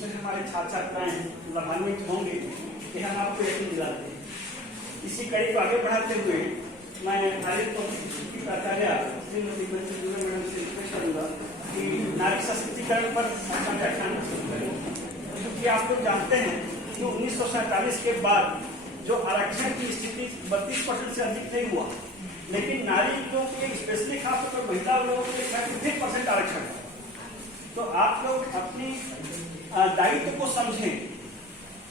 से हमारे छात्र छात्राएं लाभान्वित होंगे कि हम आपको यकीन दिलाते हैं। इसी कड़ी को आगे बढ़ाते हुए मैं की प्राचार्य श्रीमती मैडम से रिक्वेस्ट करूंगा कि नारी सशक्तिकरण पर अपना व्याख्यान शुरू करें, क्योंकि आप लोग जानते हैं कि 1947 के बाद जो आरक्षण की स्थिति 32% से अधिक नहीं हुआ, लेकिन नारियों के स्पेशली खासतौर पर महिला लोगों के 50% आरक्षण है। तो आप लोग अपनी दायित्व को समझें,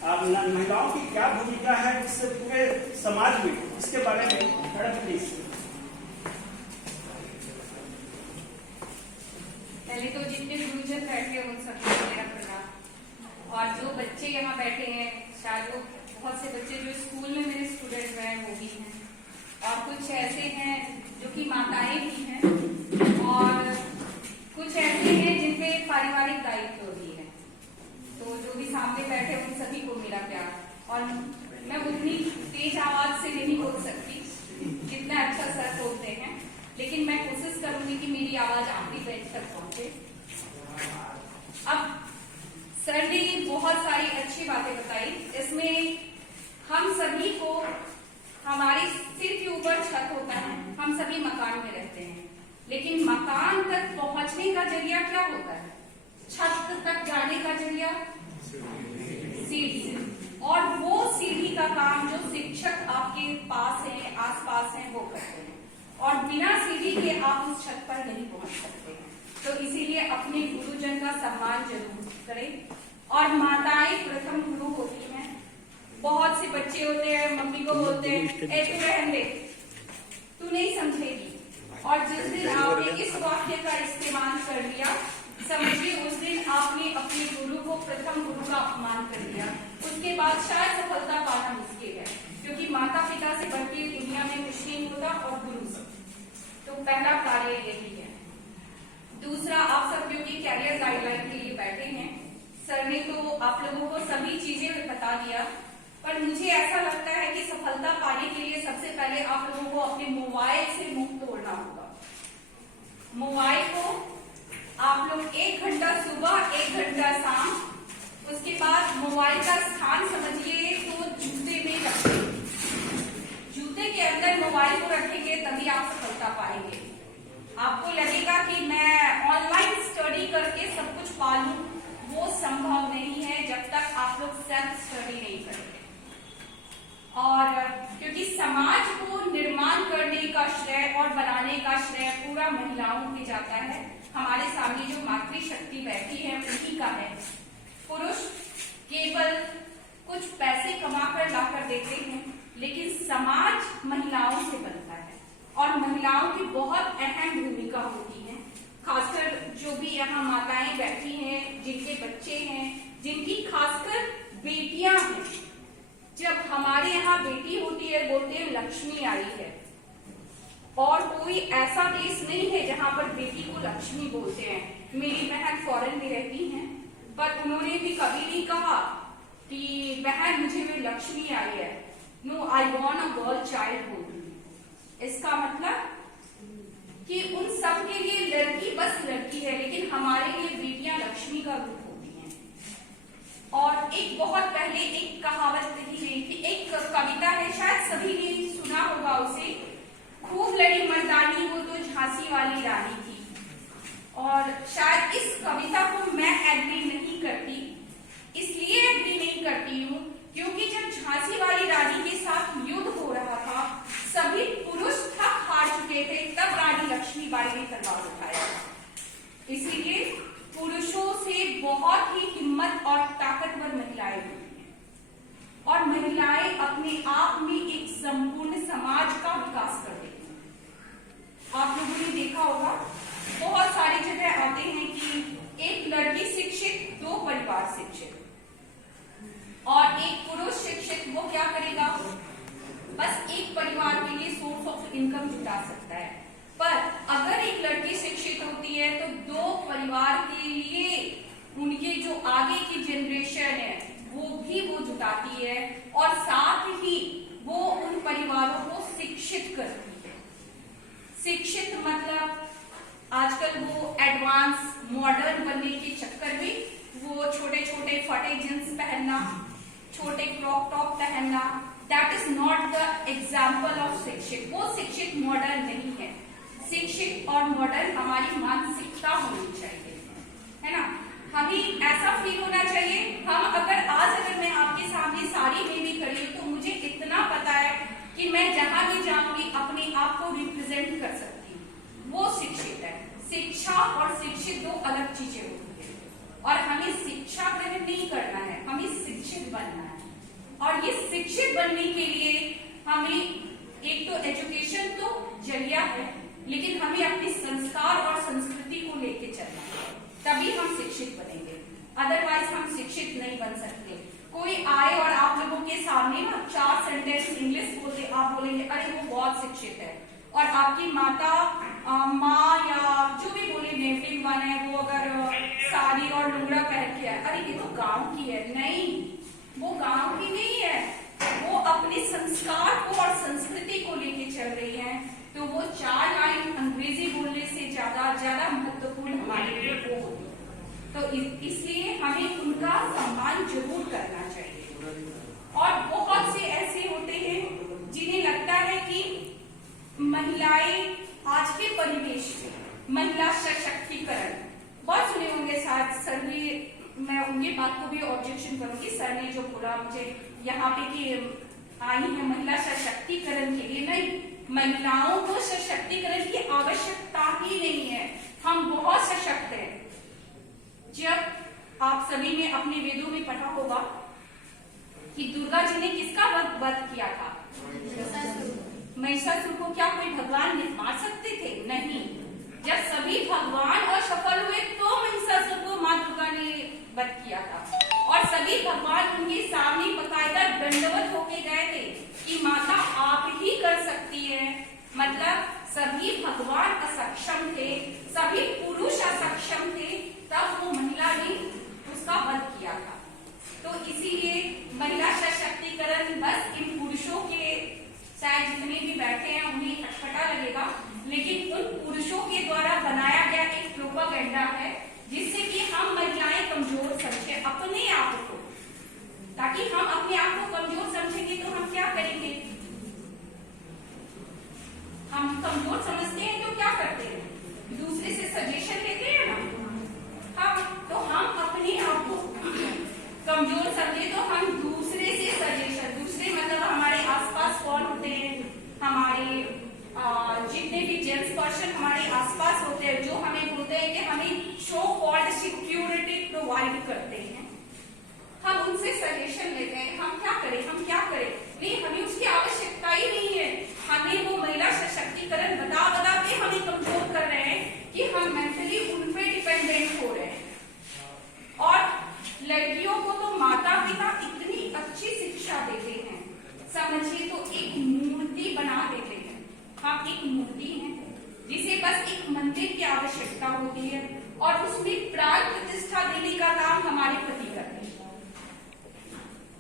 महिलाओं की क्या भूमिका है इस पूरे समाज में, इसके बारे में मैडम प्लीज। पहले तो जितने गुरुजन बैठे उन सबको मेरा प्रणाम, और जो बच्चे यहाँ बैठे हैं, शायद वो बहुत से बच्चे जो स्कूल में मेरे स्टूडेंट हैं वो भी हैं, और कुछ ऐसे हैं जो कि माताएं भी हैं, और कुछ ऐसे हैं जिनपे पारिवारिक दायित्व भी है। तो जो भी सामने बैठे उन सभी को मेरा प्यार। और मैं उतनी तेज आवाज से नहीं बोल सकती जितना अच्छा सर बोलते हैं, लेकिन मैं कोशिश करूंगी कि मेरी आवाज आखिरी बेंच तक पहुंचे। अब सर ने बहुत सारी अच्छी बातें बताई, इसमें हम सभी को, हमारे सिर के ऊपर छत होता है, हम सभी मकान में रहते हैं, लेकिन मकान तक पहुंचने का जरिया क्या होता है? छत तक जाने का जरिया सीढ़ी, और वो सीढ़ी का काम जो शिक्षक आपके पास है, आसपास है, वो करते हैं, और बिना सीढ़ी के आप उस छत पर नहीं पहुंच सकते हैं। तो इसीलिए अपने गुरुजन का सम्मान जरूर करें। और माताएं प्रथम गुरु होती हैं। बहुत से बच्चे होते हैं, मम्मी को बोलते हैं ए तू रहने दे, तू नहीं समझेगी, और जिस दिन आपने इस वाक्य का इस्तेमाल कर लिया, समझिए उस दिन आपने अपने गुरु को, प्रथम गुरु का अपमान कर दिया। उसके बाद शायद सफलता पाना मुश्किल है, क्योंकि माता पिता से बढ़ के दुनिया में कुछ नहीं होता, और गुरु से। तो पहला कार्य यही है। दूसरा, आप सब जो कि कैरियर गाइडलाइन के लिए बैठे हैं, सर ने तो आप लोगों को सभी चीजें बता दिया, पर मुझे ऐसा लगता है कि सफलता पाने के लिए सबसे पहले आप लोगों को अपने मोबाइल से मुंह तोड़ना होगा। मोबाइल को आप लोग 1 घंटा सुबह, 1 घंटा शाम, उसके बाद मोबाइल का स्थान समझिए तो जूते में रखें। जूते के अंदर मोबाइल को रखेंगे तभी आप सफलता पाएंगे। आपको लगेगा कि मैं ऑनलाइन स्टडी करके सब कुछ पा लूं, वो संभव नहीं है जब तक आप लोग सेल्फ स्टडी नहीं करेंगे। और क्योंकि समाज को निर्माण करने का श्रेय और बनाने का श्रेय पूरा महिलाओं पे जाता है। हमारे सामने जो मातृशक्ति बैठी है उन्हीं का है। पुरुष केवल कुछ पैसे कमाकर लाकर देते हैं, लेकिन समाज महिलाओं से बनता है, और महिलाओं की बहुत अहम भूमिका होती है। खासकर जो भी यहाँ माताएं बैठी हैं, जिनके बच्चे हैं, जिनकी खासकर बेटियां हैं। जब हमारे यहाँ बेटी होती है, बोलते हैं लक्ष्मी आई है, और कोई ऐसा देश नहीं है जहाँ पर बेटी को लक्ष्मी बोलते हैं। मेरी बहन फॉरेन में रहती हैं, पर उन्होंने भी कभी नहीं कहा कि बहन मुझे भी लक्ष्मी आई है। No, I want a girl childhood. इसका मतलब कि उन सब के लिए लड़की बस लड़की है, लेकिन हमारे लिए बेटियां लक्ष्मी का रूप होती हैं। और एक बहुत पहले एक कहावत कही गई थी, एक कविता है, शायद सभी ने सुना होगा उसे, खूब लड़ी मर्दानी वो तो झांसी वाली रानी थी। और शायद इस कविता को मैं एग्री नहीं करती, इसलिए एग्री नहीं करती हूँ क्योंकि जब झांसी वाली रानी के साथ युद्ध हो रहा था, सभी पुरुष थक हार चुके थे, तब रानी लक्ष्मीबाई ने तलवार उठाया। इसीलिए पुरुषों से बहुत ही हिम्मत और ताकतवर महिलाएं होती हैं, और महिलाएं अपने आप में एक संपूर्ण समाज का विकास कर देती हैं। आप लोगों ने देखा होगा, बहुत सारी जगह आते हैं कि एक लड़की शिक्षित, 2 परिवार शिक्षित, और एक पुरुष शिक्षित, वो क्या करेगा? बस एक परिवार के लिए सोर्स ऑफ इनकम जुटा सकता है। पर अगर एक लड़की शिक्षित होती है तो 2 परिवार के लिए उनके जो आगे की जनरेशन है वो भी वो जुटाती है, और साथ ही वो उन परिवारों को शिक्षित करती है। शिक्षित मतलब आजकल वो एडवांस मॉडर्न बनने के चक्कर में वो छोटे छोटे छोटे क्रॉप टॉप पहनना, that is not the example of शिक्षित। वो शिक्षित मॉडल नहीं है। शिक्षित और मॉडल हमारी मानसिकता होनी चाहिए, है ना। हमें ऐसा फील होना चाहिए, हम अगर मैं आपके सामने साड़ी में भी खड़ी हूँ तो मुझे इतना पता है कि मैं जहां भी जाऊंगी अपने आप को रिप्रेजेंट कर सकती हूँ। वो शिक्षित है। शिक्षा और शिक्षित दो अलग चीजें होती है और हमें शिक्षा ग्रहण नहीं करना है, हमें शिक्षित बनना है। और ये शिक्षित बनने के लिए हमें एक तो एजुकेशन तो जरिया है, लेकिन हमें अपने संस्कार और संस्कृति को लेके चलना है, तभी हम शिक्षित बनेंगे। अदरवाइज हम शिक्षित नहीं बन सकते। कोई आए और आप लोगों के सामने ना 4 सेंटेंस इंग्लिश बोलते, आप बोलेंगे अरे वो बहुत शिक्षित है, और आपकी माता माँ या जो भी बोले नेटिव वन है, वो अगर साड़ी और लुंगड़ा पहन के आए, अरे ये तो गांव की है। नहीं, वो गांव की नहीं है, वो अपने संस्कार को और संस्कृति को लेके चल रही है। तो वो 4 लाइन अंग्रेजी बोलने से ज्यादा महत्वपूर्ण हमारे लिए वो होगी। तो इसलिए हमें उनका सम्मान जरूर करना चाहिए। और बहुत से ऐसे होते हैं जिन्हें लगता है कि महिलाएं आज के परिवेश में महिला सशक्तिकरण बहुत सुने होंगे शायद। सर भी, मैं उनकी बात को भी ऑब्जेक्शन करूंगी। सर ने जो बोला मुझे यहाँ पे कि आई है महिला सशक्तिकरण के लिए, नहीं, महिलाओं को सशक्तिकरण की आवश्यकता ही नहीं है। हम बहुत सशक्त हैं। जब आप सभी ने अपने वेदों में पढ़ा होगा कि दुर्गा जी ने किसका वध किया था? महिषासुर को। क्या कोई भगवान मार सकते थे? नहीं। जब सभी भगवान असफल हुए तो महिषासुर को माँ दुर्गा ने वध किया था, और सभी भगवान उनके सामने बकायदा दंडवत होके गए थे कि माता आप ही कर सकती है। मतलब सभी भगवान असक्षम थे, सभी पुरुष असक्षम थे, तब वो महिला ने उसका वध किया था। तो इसीलिए महिला सशक्तिकरण बस इन पुरुषों के, शायद जितने भी बैठे हैं उन्हें खटखटा लगेगा, लेकिन उन पुरुषों के द्वारा बनाया गया एक प्रोपेगेंडा है जिससे कि हम महिलाएं कमजोर समझे अपने आप को। ताकि हम अपने आप को कमजोर समझेंगे तो हम क्या करेंगे? हम कमजोर समझते हैं तो क्या करते हैं? दूसरे से सजेशन लेते हैं ना। तो हम अपने आप को कमजोर समझे तो हम दूसरे से सजेशन, दूसरे मतलब हमारे आसपास कौन होते हैं, हमारे जितने भी जेंट्स पर्सन हमारे आसपास होते हैं, जो हमें बोलते हैं कि हमें शो कॉल्ड सिक्योरिटी प्रोवाइड करते हैं, हम उनसे सजेशन लेते हैं। हम क्या करें? नहीं, हमें उसकी आवश्यकता ही नहीं है। हमें वो महिला सशक्तिकरण बता के हमें कमजोर कर रहे हैं कि हम मेंटली उन पे डिपेंडेंट हो रहे हैं। और लड़कियों को तो माता पिता इतनी अच्छी शिक्षा देते हैं, समझिए तो एक मूर्ति बना देते हैं। हम एक मूर्ति हैं जिसे बस एक मंदिर की आवश्यकता होती है, और उसमें प्राण प्रतिष्ठा देने का काम हमारे पति करते हैं।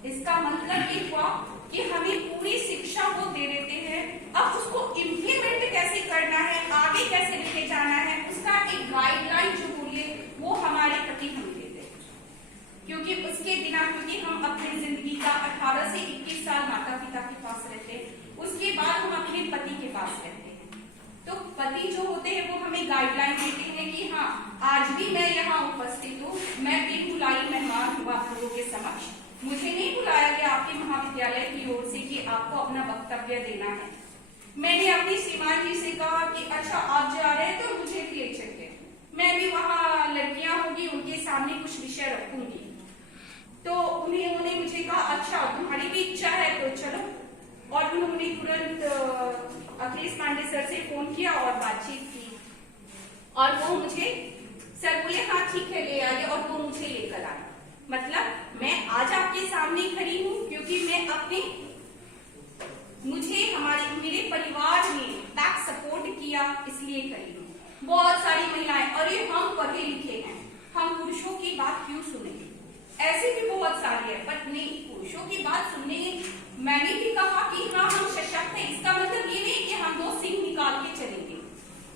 इसका मतलब ये हुआ कि हमें पूरी शिक्षा वो दे देते हैं, अब उसको इम्प्लीमेंट कैसे करना है, आगे कैसे लेके जाना है, उसका एक गाइडलाइन जो बोलिए वो हमारे पति हम देते हैं। क्योंकि उसके बिना, क्योंकि हम अपनी जिंदगी का 18 से 21 साल माता पिता के पास रहते हैं, उसके बाद हम अपने पति के पास रहते हैं। तो पति जो होते हैं वो हमें गाइडलाइन देते हैं कि हाँ, आज भी मैं यहाँ उपस्थित हूँ, मैं बिन बुलाई मेहमान हूँ आप लोगों के समक्ष। मुझे नहीं बुलाया गया आपके महाविद्यालय की ओर से कि आपको अपना वक्तव्य देना है। मैंने अपनी श्रीमान जी से कहा कि अच्छा आप जा रहे हैं तो मुझे भी ले चलिए, मैं भी वहाँ लड़कियां होंगी उनके सामने कुछ विषय रखूंगी। तो उन्होंने मुझे कहा अच्छा तुम्हारी भी इच्छा है तो चलो, और उन्होंने तुरंत अखिलेश पांडे सर से फोन किया और बातचीत की, और वो मुझे सर बोले हाँ ठीक है ले आइए, और वो मुझे लेकर आए। मतलब मैं आज आपके सामने खड़ी हूँ क्योंकि मैं अपने, मुझे मेरे परिवार ने बैक सपोर्ट किया, इसलिए खड़ी हूँ। बहुत सारी महिलाएं, अरे हम पढ़े लिखे हैं, हम पुरुषों की बात क्यों सुनेंगे? ऐसे भी बहुत सारी है, पर नहीं, पुरुषों की बात सुनने मैंने भी कहा कि हाँ हम सशक्त हैं। इसका मतलब ये नहीं कि हम 2 सिंह निकाल के चलेंगे,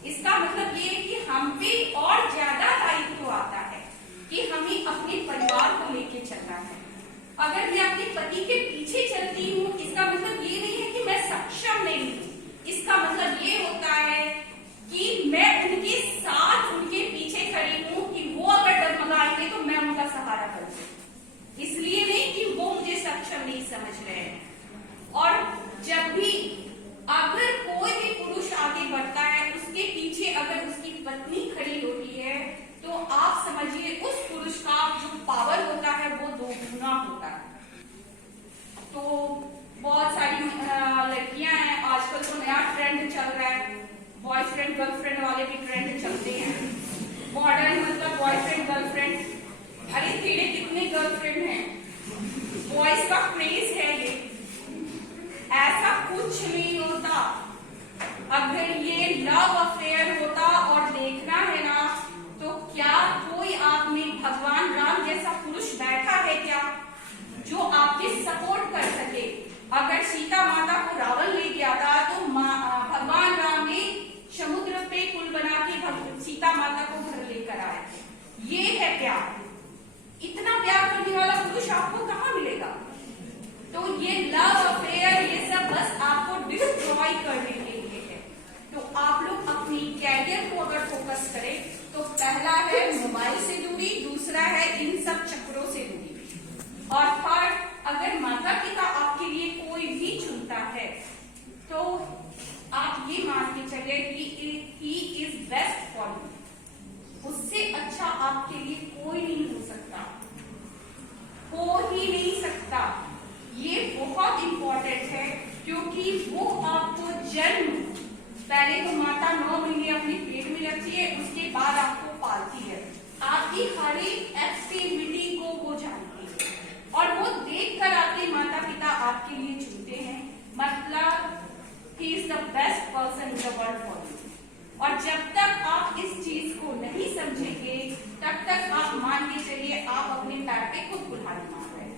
इसका मतलब ये है कि हम पे और ज्यादा दायित्व आता है कि हमें अपने परिवार को लेके चलना है, अगर मैं अपने पति के पीछे चलती हूँ, इसका मतलब ये नहीं है कि मैं सक्षम नहीं हूँ। इसका मतलब ये होता है कि मैं उनके साथ, उनके पीछे खड़ी हूँ कि वो अगर डगमगाएंगे तो मैं उनका सहारा करूँ। इसलिए नहीं कि वो मुझे सक्षम नहीं समझ रहे हैं। और जब भी अगर कोई भी पुरुष आगे बढ़ता है, उसके पीछे अगर उसकी पत्नी खड़ी होती है, तो आप समझिए उस पुरुष का जो पावर होता है वो दोगुना होता है। तो बहुत सारी लड़कियां हैं, आजकल तो नया ट्रेंड चल रहा है, बॉयफ्रेंड गर्लफ्रेंड वाले भी ट्रेंड चलते हैं। मॉडर्न मतलब बॉयफ्रेंड गर्लफ्रेंड। अरे तेरे कितने गर्लफ्रेंड हैं? बॉयज का क्रेज है ये। ऐसा कुछ नहीं होता। अगर ये लव अफेयर होता और देखना है ना, तो क्या कोई आप में भगवान राम जैसा पुरुष बैठा है क्या जो आपके सपोर्ट कर सके? अगर सीता माता को रावण ले गया था तो भगवान राम ने समुद्र पे पुल बना के सीता माता को घर लेकर आए। ये है प्यार। इतना प्यार करने वाला पुरुष आपको कहाँ मिलेगा? तो ये लव अफेयर, ये सब बस आपको डिस्ट्रॉय करने के लिए है। तो आप लोग अपनी कैरियर को अगर फोकस करें तो पहला है मोबाइल से दूरी, दूसरा है इन सब चक्रों से दूरी, और थर्ड, अगर माता पिता आपके लिए कोई भी चुनता है तो आप ये मान के चले कि he is best for you. उससे अच्छा आपके लिए कोई नहीं हो सकता, हो ही नहीं सकता। ये बहुत इंपॉर्टेंट है, क्योंकि वो आपको जन्म, पहले तो माता 9 महीने अपने पेट में रखती है, उसके बाद आपको पालती है, आपकी हर एक एक्टिविटी को वो जानती है, और वो देखकर आपके माता पिता आपके लिए चुनते हैं। मतलब he is the best person in the world for you. और जब तक आप इस चीज को नहीं समझेंगे, तब तक आप मान के चलिए आप अपने पैर पे खुद कुल्हाड़ी मार रहे हैं।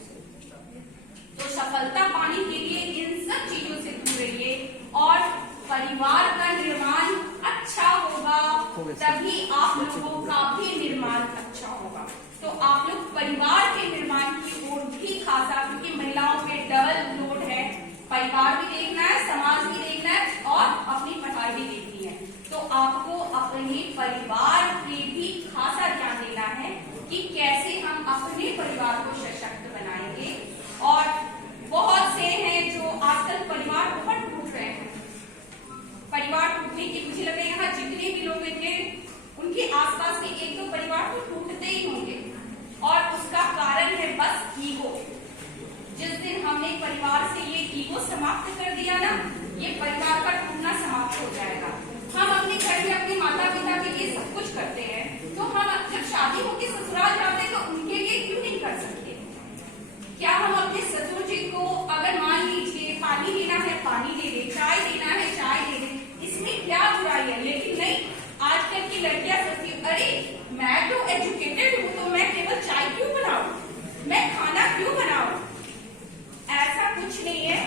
तो सफलता पाने के लिए इन सब चीजों से दूर रहिए, और परिवार का निर्माण अच्छा होगा तभी आप लोगों का भी निर्माण अच्छा होगा। तो आप लोग परिवार के निर्माण की ओर भी खासा, क्योंकि महिलाओं पे डबल लोड है, परिवार भी देखना है, समाज भी देखना है, और अपनी पढ़ाई भी देखनी है। तो आपको अपने परिवार पे भी खासा ध्यान देना है कि कैसे हम अपने परिवार को सशक्त बनाएंगे। और बहुत से हैं जो आजकल परिवार बहुत टूट रहे हैं। परिवार टूटने की, मुझे लगता है यहाँ जितने भी लोग हैं उनके आसपास के एक दो परिवार तो टूटते ही होंगे, और उसका कारण है बस ईगो। जिस दिन हमने परिवार से ये ईगो समाप्त कर दिया ना, ये परिवार का टूटना समाप्त हो जाएगा। हम अपने घर में अपने माता पिता के लिए सब कुछ करते हैं, तो हम जब शादी होकर ससुराल जाते हैं तो उनके लिए क्यों नहीं कर सकते? क्या हम अपने ससुर जी को अगर मान लीजिए पानी देना है पानी दे दे, चाय देना है चाय दे दे, इसमें क्या बुराई है? लेकिन नहीं, आजकल की लड़कियां सोचती, अरे मैं तो एजुकेटेड हूँ, तो मैं केवल चाय क्यों बनाऊं, मैं खाना क्यों बनाऊं? ऐसा कुछ नहीं है।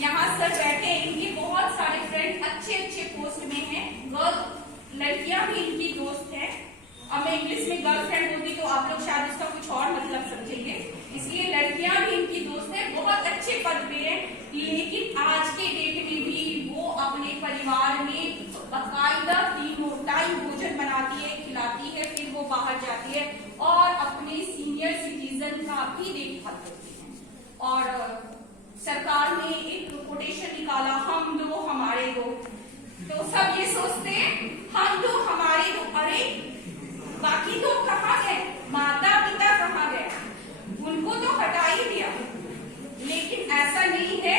यहाँ सर बैठे हैं, इनके बहुत सारे फ्रेंड अच्छे अच्छे पोस्ट में हैं, गर्ल लड़कियां भी इनकी दोस्त हैं। अब मैं इंग्लिश में गर्लफ्रेंड होती तो आप लोग शायद उसका कुछ और मतलब समझेंगे, इसलिए लड़कियां भी इनकी दोस्त हैं, बहुत अच्छे पद पे हैं। लेकिन आज के डेट में भी वो अपने परिवार में बाकायदा 3 टाइम भोजन बनाती है, खिलाती है, फिर वो बाहर जाती है और अपने सीनियर सिटीजन का भी देखभाल करती है। और सरकार ने एक कोटेशन निकाला, हम दो हमारे दो, तो सब ये सोचते हैं हम दो हमारे दो, अरे बाकी दो कहाँ गए? माता पिता कहाँ गए? उनको तो हटा ही दिया। लेकिन ऐसा नहीं है,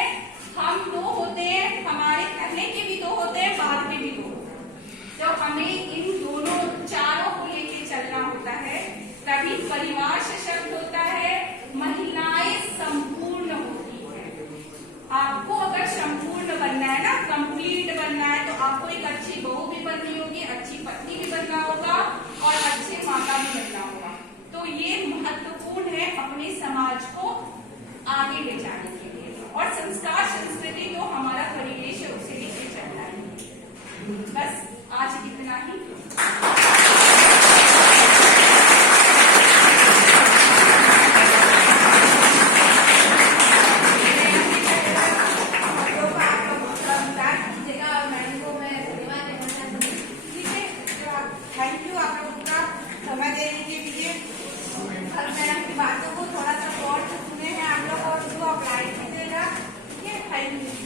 हम दो होते हैं, हमारे पहले के भी दो होते हैं, बाद में भी दो होते हैं। तो हमें इन दोनों चारों को लेके चलना होता है, तभी परिवार सशक्त होता है, महिलाएं संपूर्ण होती है। आपको अगर संपूर्ण बनना है ना, कंप्लीट बनना है, तो आपको एक अच्छी बहू भी बननी होगी, अच्छी पत्नी भी बनना होगा और अच्छे माता भी बनना होगा। तो ये महत्वपूर्ण है अपने समाज को आगे ले जाने के लिए। और संस्कार संस्कृति तो हमारा परिवेश है, उसे लेके चलना है। बस आज इतना ही। मैडम की बातों को थोड़ा सा गौर से सुने हैं आप लोग और उसको अप्लाई कीजिएगा। ठीक है, थैंक यू।